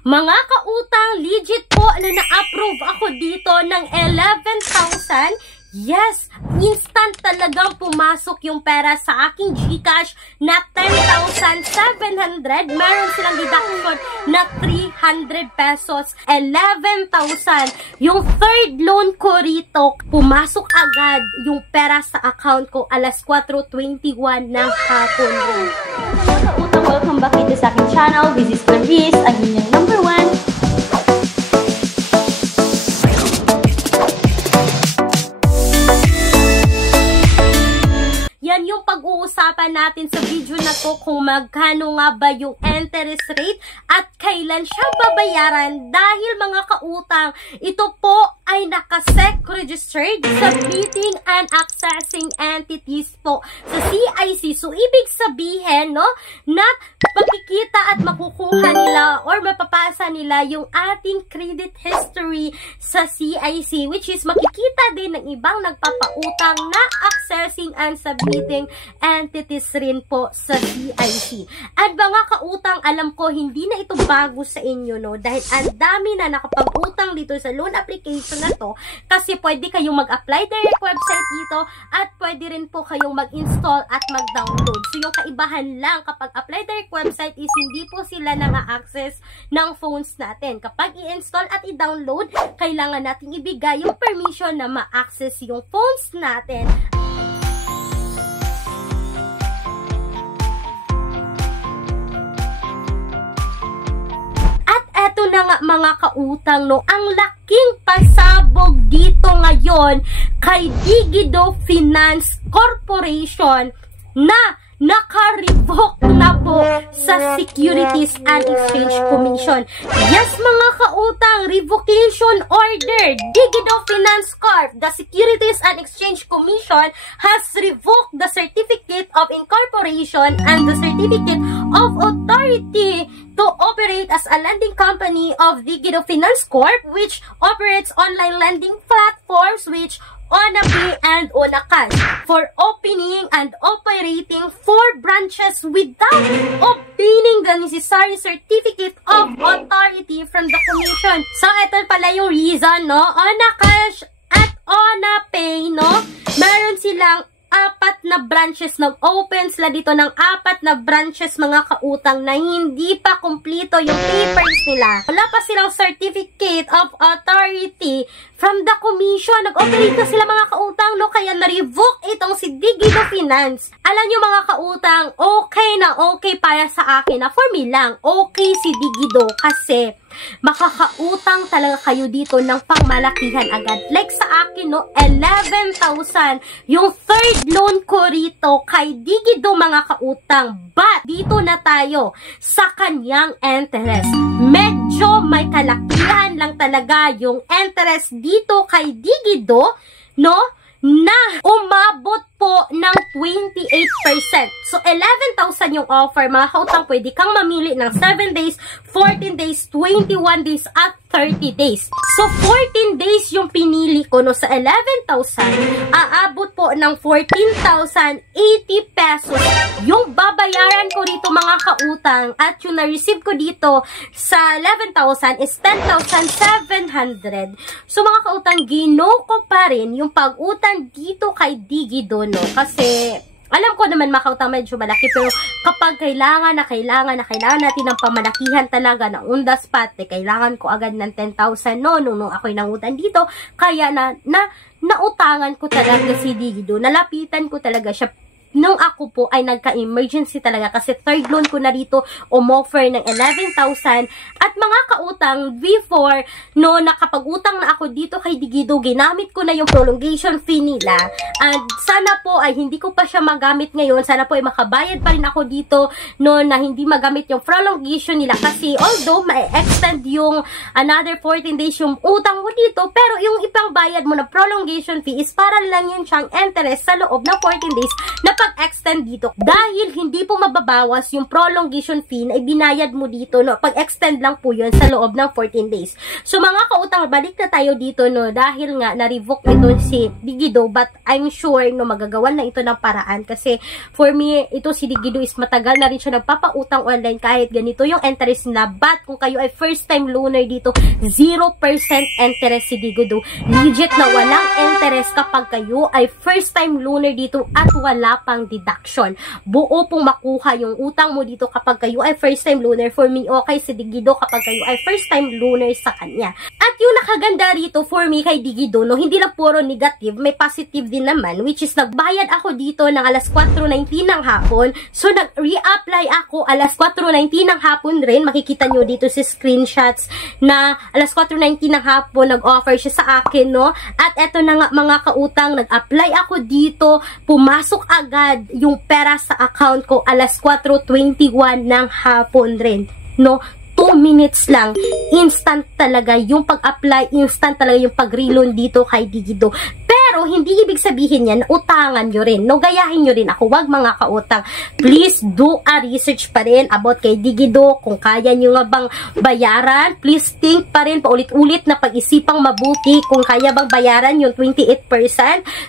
Mga kautang, legit po na na-approve ako dito ng 11,000. Yes, instant talagang pumasok yung pera sa aking GCash na 10,700. Meron silang deduction na 300 pesos. 11,000. Yung third loan ko rito, pumasok agad yung pera sa account ko alas 4:21 ng hapon. Welcome back dito sa aking channel. This is Clarice, ang inyong number 1. Yan yung pag-uusapan natin sa video na to, kung magkano nga ba yung interest rate at kailan siya babayaran. Dahil mga kautang, ito po ay naka-SEC registered submitting and accessing entities po sa CIC. So, ibig sabihin, no, na makikita at makukuha nila or mapapasa nila yung ating credit history sa CIC, which is makikita din ng ibang nagpapautang na accessing and submitting entities rin po sa CIC. At mga kautang, alam ko hindi na ito bago sa inyo, no, dahil ang dami na nakapag-utang dito sa loan application na to, kasi pwede kayong mag-apply direct website dito at pwede rin po kayong mag-install at mag-download. So yung kaibahan lang kapag apply direct website is hindi po sila nang-access ng phones natin. Kapag i-install at i-download, kailangan natin ibigay yung permission na ma-access yung phones natin. Eto na nga mga kautang, no, ang laking pasabog dito ngayon kay Digido Finance Corporation na naka-revoke na po sa Securities and Exchange Commission. Yes mga kautang, revocation order. Digido Finance Corp, the Securities and Exchange Commission has revoked the Certificate of Incorporation and the Certificate of Authority to operate as a lending company of Digido Finance Corp, which operates online lending platforms which OnaPay and OnaCash for opening and operating 4 branches without obtaining the necessary certificate of authority from the commission. So, ito pala yung reason, no? OnaCash at OnaPay, no? Meron silang 4 na branches, nag-open sila dito ng 4 na branches mga kautang na hindi pa kumplito yung papers nila. Wala pa silang certificate of authority from the commission. Nag-operate na sila mga kautang, no? Kaya na-revoke itong si Digido Finance. Alam nyo mga kautang, okay na okay para sa akin na for me lang, okay si Digido kasi makakautang talaga kayo dito ng pangmalakihan agad. Like sa akin, no, 11,000 yung third loan ko rito kay Digido mga kautang. But dito na tayo sa kanyang interest. Medyo may kalakihan lang talaga yung interest dito kay Digido, no, na umabot po ng 28%. So, 11,000 yung offer. Mga kautang, pwede kang mamili ng 7 days, 14 days, 21 days, at 30 days. So, 14 days yung pinili ko, no, sa 11,000, aabot po ng 14,080 pesos. Yung babayaran ko dito, mga kautang, at yung na-receive ko dito sa 11,000 is 10,700. So, mga kautang, gino ko pa rin yung pag-utang dito kay Digido, no? Kasi alam ko naman mga kautang medyo malaki, pero kapag kailangan natin ng pamalakihan talaga na on the spot, kailangan ko agad ng 10,000 no, nung ako'y nangutan dito, kaya nautangan ko talaga si Digido, nalapitan ko talaga siya. Nung ako po ay nagka-emergency talaga kasi third loan ko na dito, umoffer ng 11,000. At mga kautang, before, no, nakapag-utang na ako dito kay Digido, ginamit ko na yung prolongation fee nila. And sana po ay hindi ko pa siya magamit ngayon. Sana po ay makabayad pa rin ako dito, no, na hindi magamit yung prolongation nila. Kasi although ma-extend yung another 14 days yung utang mo dito, pero yung ipang bayad mo na prolongation fee is para lang yun siyang interest sa loob ng 14 days na pag-extend dito, dahil hindi po mababawas yung prolongation fee na ibinayad mo dito, no, pag-extend lang po yun sa loob ng 14 days. So mga kautang, balik na tayo dito, no, dahil nga na-revoke ito si Digido, but I'm sure, no, magagawan na ito ng paraan kasi for me, ito si Digido is matagal na rin siya nagpapautang online kahit ganito yung interest na, but kung kayo ay first time loaner dito, 0% interest si Digido. Legit na walang interest kapag kayo ay first time loaner dito at wala pang deduction. Buo pong makuha yung utang mo dito kapag kayo ay first time loaner. For me, okay si Digido kapag kayo ay first time loaner sa kanya. At yung nakaganda rito for me kay Digido, no, hindi lang puro negative, may positive din naman, which is nagbayad ako dito ng alas 4:19 ng hapon. So nag-reapply ako alas 4:19 ng hapon rin. Makikita nyo dito si screenshots na alas 4:19 ng hapon nag-offer siya sa akin, no. At eto na nga mga kautang, nag-apply ako dito, pumasok agad yung pera sa account ko alas 4:21 ng hapon rin, no. 2 minutes lang, instant talaga yung pag-apply, instant talaga yung pag-reloan dito kay Digido. Pero, hindi ibig sabihin yan, utangan nyo rin. No, gayahin nyo rin ako. Wag mga kautang. Please do a research pa rin about kay Digido. Kung kaya nyo nga bang bayaran, please think pa rin, paulit-ulit na pag-isipang mabuti kung kaya bang bayaran yung 28%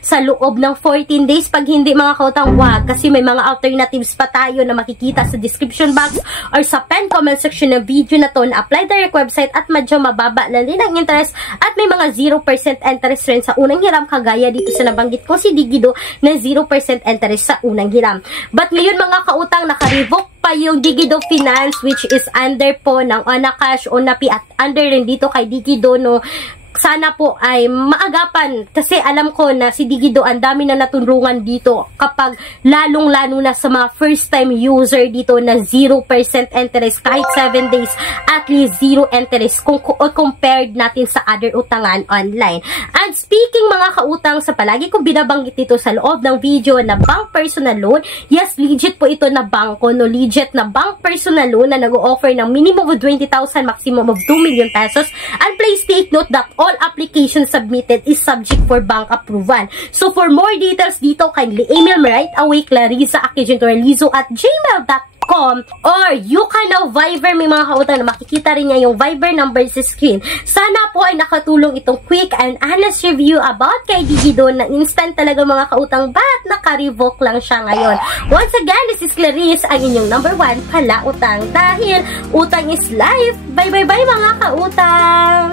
sa loob ng 14 days. Pag hindi mga kautang, wag. Kasi may mga alternatives pa tayo na makikita sa description box or sa pen comment section ng video na to na apply direct website at medyo mababa na din ang interest at may mga 0% interest rin sa unang hiram kagaya dito sa nabanggit ko si Digido na 0% interest sa unang hiram. But ngayon mga kautang, naka-revoke pa yung Digido Finance which is under po ng Onakash, Onapi at under rin dito kay Digido, no. Sana po ay maagapan kasi alam ko na si Digido ang dami na natulungan dito kapag lalong-lalo na sa mga first time user dito na 0% interest kahit 7 days at least 0 interest kung compared natin sa other utangan online. And speaking mga kautang, sa palagi kong binabanggit dito sa loob ng video na bank personal loan, yes, legit po ito na bangko, no, legit na bank personal loan na nag-o-offer ng minimum of 20,000, maximum of 2 million pesos. And please take note that all applications submitted is subject for bank approval. So for more details dito, kindly email me right away, clarissa@gmail.com, or you can now Viber, may mga kautang na makikita rin niya yung Viber number sa screen. Sana po ay nakatulong itong quick and honest review about kay Digido na instant talaga mga kautang, but naka-revoke lang siya ngayon. Once again, this is Clarice, ang inyong number 1 pala utang, dahil utang is life. Bye bye bye mga kautang!